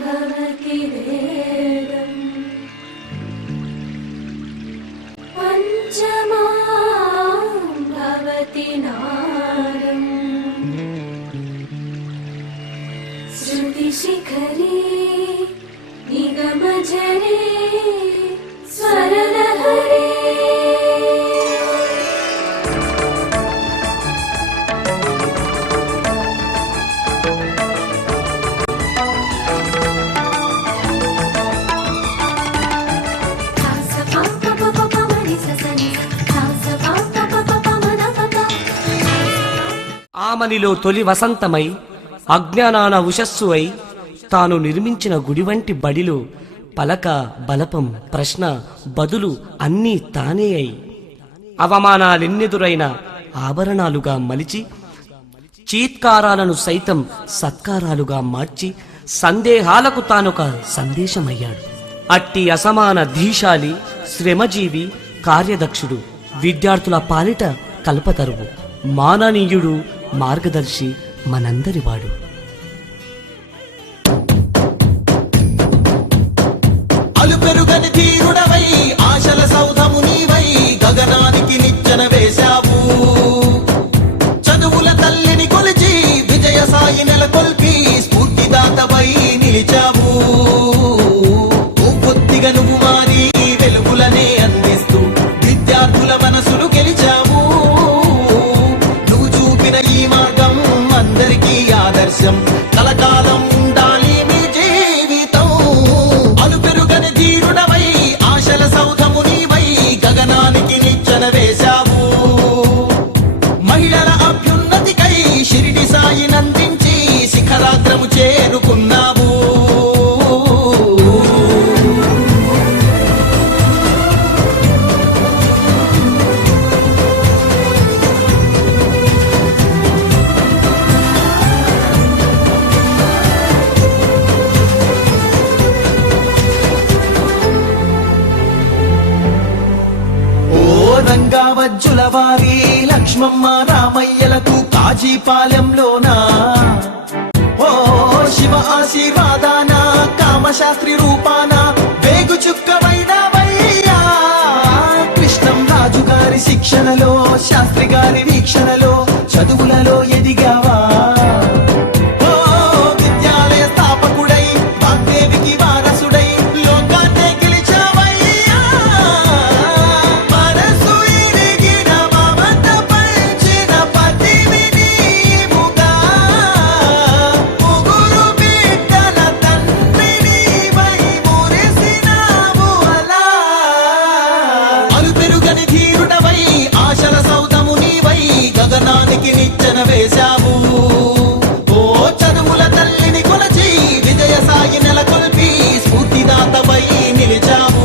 भवति वेदम् पञ्चमां भवति नादम् श्रुतिशिखरे निगमझरे स्वरलहरे ఆమనిలో తొలి వసంతమై అజ్ఞానాన ఉషస్సు అయి తాను నిర్మించిన గుడి వంటి బడిలో పలక బలపం ప్రశ్న బదులు అన్నీ తానే అయి అవమానాలెన్నెదురైన ఆభరణాలుగా మలిచి చీత్కారాలను సైతం సత్కారాలుగా మార్చి సందేహాలకు తానొక సందేశమయ్యాడు. అట్టి అసమాన ధీశాలి శ్రమజీవి కార్యదక్షుడు విద్యార్థుల పాలిట కల్పతరువు మాననీయుడు మార్గదర్శి మనందరివాడు. అలుపెరుగని తీరుడవై ఆశల సౌధము నీవై గగనానికి నిచ్చెన వేశావు. చదువుల తల్లిని కొలిచి విజయ సాయి నెలకొల్పి స్ఫూర్తిదాతవై నిలిచావు. కొద్దిగా నువ్వు మారి వెలుగులనే అందిస్తూ విద్యార్థుల మనసులు గెలిచావు. నువ్వు చూపిన ఈ మార్గం అందరికీ ఆదర్శం. కలకాలం ఉండాలి మీ జీవితం. అలుపెరుగని ధీరుడవై ఆశల సౌధము నీవై గగనానికి నిచ్చెన వేశావు. మహిళల అభ్యున్నతికై షిరిడి సాయి నందించి శిఖరాగ్రము చేరుకున్నావు. రంగావజ్జుల వారి లక్ష్మమ్మ రామయ్యలకు కాజీపాలెంలోనా ఓ శివ ఆశీర్వాదాన కామశాస్త్రి రూపాన వేగు చుక్కమైనవయ్యా. కృష్ణం రాజు గారి శిక్షణలో శాస్త్రి గారి వీక్షణలో చదువులలో ఎదిగావా. విద్యాలయ స్థాపకుడై వాగ్దేవికి వారసుడై లోకాన్నే గెలిచావయ్యా. గగనానికి నిచ్చెన వేశావు. ఓ చదువుల తల్లిని కొలచి విజయ సాయి నెలకొల్పి స్ఫూర్తిదాతపై నిలిచావు.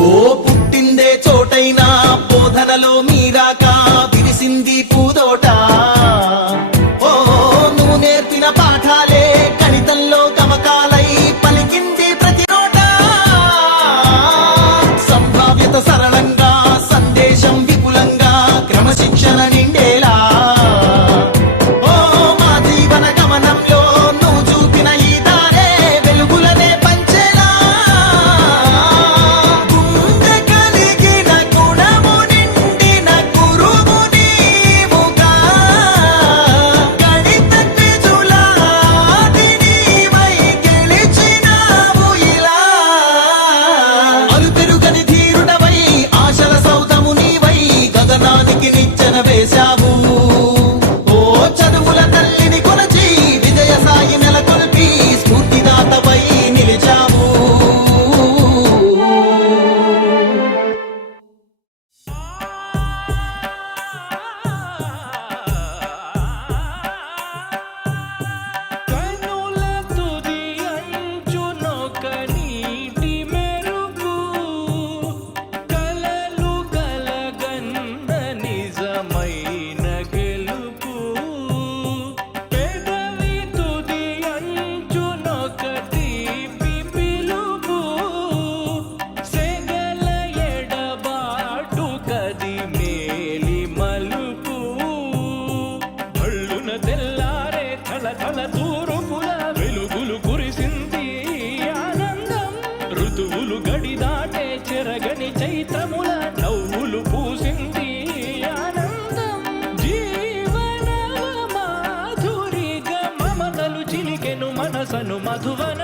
ఓ పుట్టిందే చోటైనా బోధనలో మీరాక విరిసింది పూదోట. ఓ నువ్వు నేర్పిన పాఠాలే గణితంలో గమకాలై పలికింది ప్రతి నోట. సంభావ్యత సరళంగా సందేశం విపులంగా క్రమశిక్షణ నిండేలా. ఓ మా జీవన గమనంలో నువ్వు చూపిన ఈ దారే వెలుగులనే పంచేలా. కలిగిన గుణము నిండిన గురువు నీవుగా తల తూరుపుల వెలుగులు కురిసింది ఆనందం ఋతువులు గడి దాటే చెరగని చైత్రముల నవ్వులు పూసింది ఆనందం జీవన మాధురిగా మమతలు చిలికెను మనసను మధువన